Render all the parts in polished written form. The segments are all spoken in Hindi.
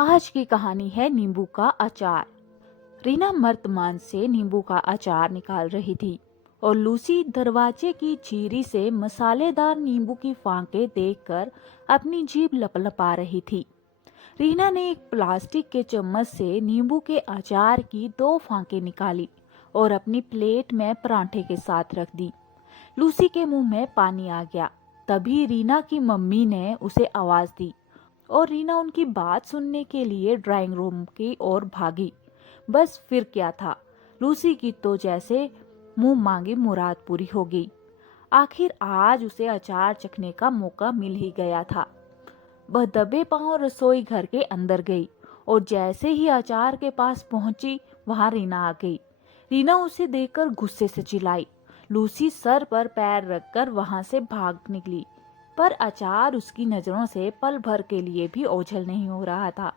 आज की कहानी है नींबू का अचार। रीना मर्तमान से नींबू का अचार निकाल रही थी और लूसी दरवाजे की चीरी से मसालेदार नींबू की फांके देखकर अपनी जीभ लपलपा रही थी। रीना ने एक प्लास्टिक के चम्मच से नींबू के अचार की 2 फांके निकाली और अपनी प्लेट में परांठे के साथ रख दी। लूसी के मुंह में पानी आ गया। तभी रीना की मम्मी ने उसे आवाज दी और रीना उनकी बात सुनने के लिए ड्राइंग रूम की ओर भागी। बस फिर क्या था, लूसी की तो जैसे मुंह मांगी मुराद पूरी हो गई। आखिर आज उसे अचार चखने का मौका मिल ही गया था। वह दबे पांव रसोई घर के अंदर गई और जैसे ही अचार के पास पहुंची, वहां रीना आ गई। रीना उसे देखकर गुस्से से चिल्लाई। लूसी सर पर पैर रखकर वहां से भाग निकली, पर अचार उसकी नजरों से पल भर के लिए भी ओझल नहीं हो रहा था।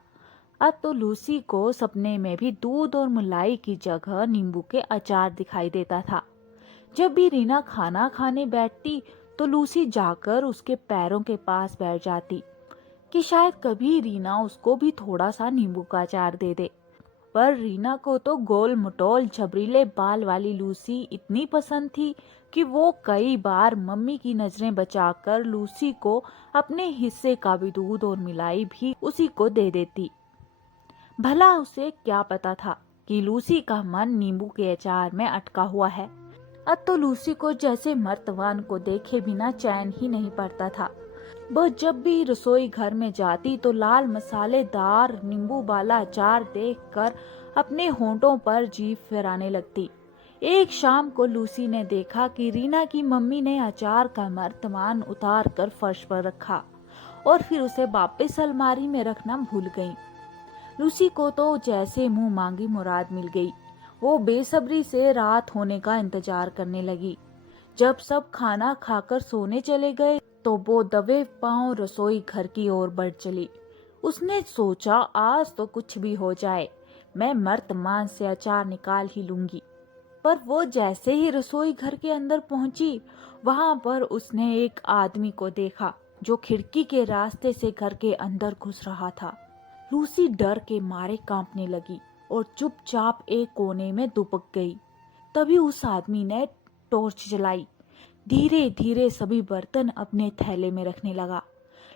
अब तो लूसी को सपने में भी दूध और मलाई की जगह नींबू के अचार दिखाई देता था। जब भी रीना खाना खाने बैठती तो लूसी जाकर उसके पैरों के पास बैठ जाती कि शायद कभी रीना उसको भी थोड़ा सा नींबू का अचार दे दे। पर रीना को तो गोल मटोल झबरीले बाल वाली लूसी इतनी पसंद थी कि वो कई बार मम्मी की नजरें बचाकर लूसी को अपने हिस्से का भी दूध और मिलाई भी उसी को दे देती। भला उसे क्या पता था कि लूसी का मन नींबू के अचार में अटका हुआ है। अब तो लूसी को जैसे मर्तवान को देखे बिना चैन ही नहीं पड़ता था। वह जब भी रसोई घर में जाती तो लाल मसालेदार नींबू वाला अचार देखकर अपने होंठों पर जीभ फिराने लगती। एक शाम को लूसी ने देखा कि रीना की मम्मी ने अचार का मर्तमान उतार कर फर्श पर रखा और फिर उसे वापस अलमारी में रखना भूल गई। लूसी को तो जैसे मुंह मांगी मुराद मिल गई। वो बेसब्री से रात होने का इंतजार करने लगी। जब सब खाना खाकर सोने चले गए तो वो दबे पांव रसोई घर की ओर बढ़ चली। उसने सोचा आज तो कुछ भी हो जाए, मैं मर्तमान से अचार निकाल ही लूंगी। पर वो जैसे ही रसोई घर के अंदर पहुंची, वहां पर उसने एक आदमी को देखा जो खिड़की के रास्ते से घर के अंदर घुस रहा था। लूसी डर के मारे कांपने लगी और चुपचाप एक कोने में दुबक गई। तभी उस आदमी ने टॉर्च जलाई। धीरे धीरे सभी बर्तन अपने थैले में रखने लगा।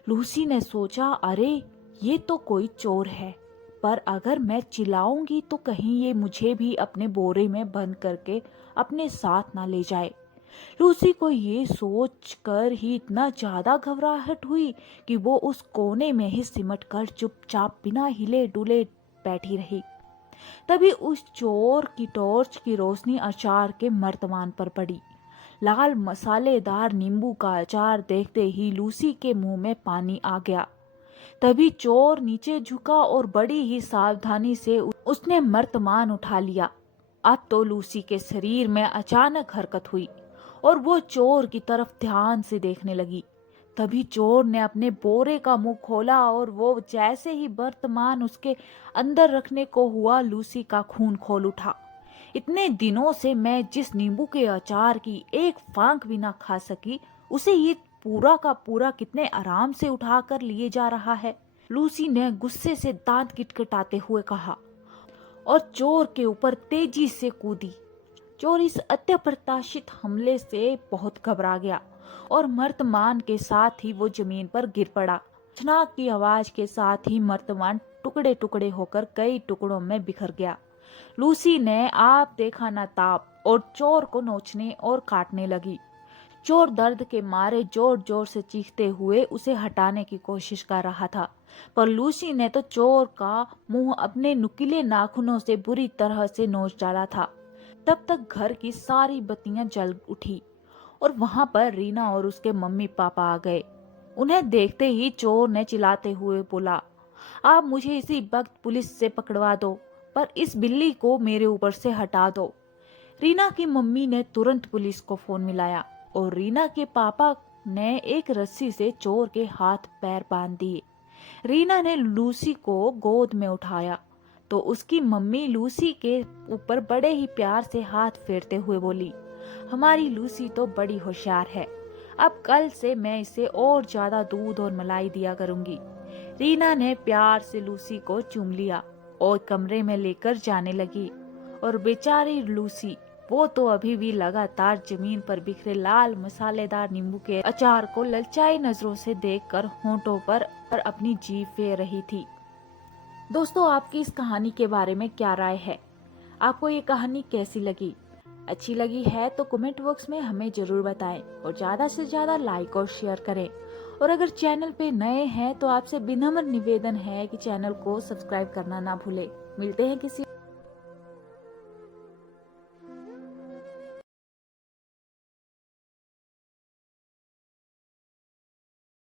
लूसी ने सोचा, अरे ये तो कोई चोर है, पर अगर मैं चिल्लाऊंगी तो कहीं ये मुझे भी अपने बोरे में बंद करके अपने साथ ना ले जाए। लूसी को ये सोच कर ही इतना ज्यादा घबराहट हुई कि वो उस कोने में ही सिमट कर चुपचाप बिना हिले डुले बैठी रही। तभी उस चोर की टॉर्च की रोशनी अचार के मर्तमान पर पड़ी। लाल मसालेदार नींबू का अचार देखते ही लूसी के मुंह में पानी आ गया। तभी चोर नीचे झुका और बड़ी ही सावधानी से उसने मर्तमान उठा लिया। अब तो लूसी के शरीर में अचानक हरकत हुई और वो चोर की तरफ ध्यान से देखने लगी। तभी चोर ने अपने बोरे का मुंह खोला और वो जैसे ही वर्तमान उसके अंदर रखने को हुआ, लूसी का खून खोल उठा। इतने दिनों से मैं जिस नींबू के अचार की एक फांक भी ना खा सकी, उसे ये पूरा का पूरा कितने आराम से उठा कर लिए जा रहा है। लूसी ने गुस्से से दांत किटकिटाते हुए कहा और चोर के ऊपर तेजी से कूदी। चोर इस अत्यप्रत्याशित हमले से बहुत घबरा गया और मर्तमान के साथ ही वो जमीन पर गिर पड़ा। छनाक की आवाज के साथ ही मर्तमान टुकड़े टुकड़े होकर कई टुकड़ों में बिखर गया। लूसी ने आप देखा ना ताप और चोर को नोचने और काटने लगी। चोर दर्द के मारे जोर जोर से चीखते हुए उसे हटाने की कोशिश कर रहा था, पर लूसी ने तो चोर का मुंह अपने नुकीले नाखूनों से बुरी तरह से नोच डाला था। तब तक घर की सारी बत्तियां जल उठी और वहां पर रीना और उसके मम्मी पापा आ गए। उन्हें देखते ही चोर ने चिल्लाते हुए बोला, आप मुझे इसी वक्त पुलिस से पकड़वा दो, पर इस बिल्ली को मेरे ऊपर से हटा दो। रीना की मम्मी ने तुरंत पुलिस को फोन मिलाया और रीना के पापा ने एक रस्सी से चोर के हाथ पैर बांध दिए। रीना ने लूसी को गोद में उठाया तो उसकी मम्मी लूसी के ऊपर बड़े ही प्यार से हाथ फेरते हुए बोली, हमारी लूसी तो बड़ी होशियार है, अब कल से मैं इसे और ज्यादा दूध और मलाई दिया करूंगी। रीना ने प्यार से लूसी को चूम लिया और कमरे में लेकर जाने लगी। और बेचारी लूसी, वो तो अभी भी लगातार जमीन पर बिखरे लाल मसालेदार नींबू के अचार को ललचाई नजरों से देखकर होंठों पर अपनी जीभ फेर रही थी। दोस्तों, आपकी इस कहानी के बारे में क्या राय है? आपको ये कहानी कैसी लगी? अच्छी लगी है तो कमेंट बॉक्स में हमें जरूर बताएं और ज्यादा से ज्यादा लाइक और शेयर करें। और अगर चैनल पे नए हैं तो आपसे विनम्र निवेदन है कि चैनल को सब्सक्राइब करना ना भूलें। मिलते हैं किसी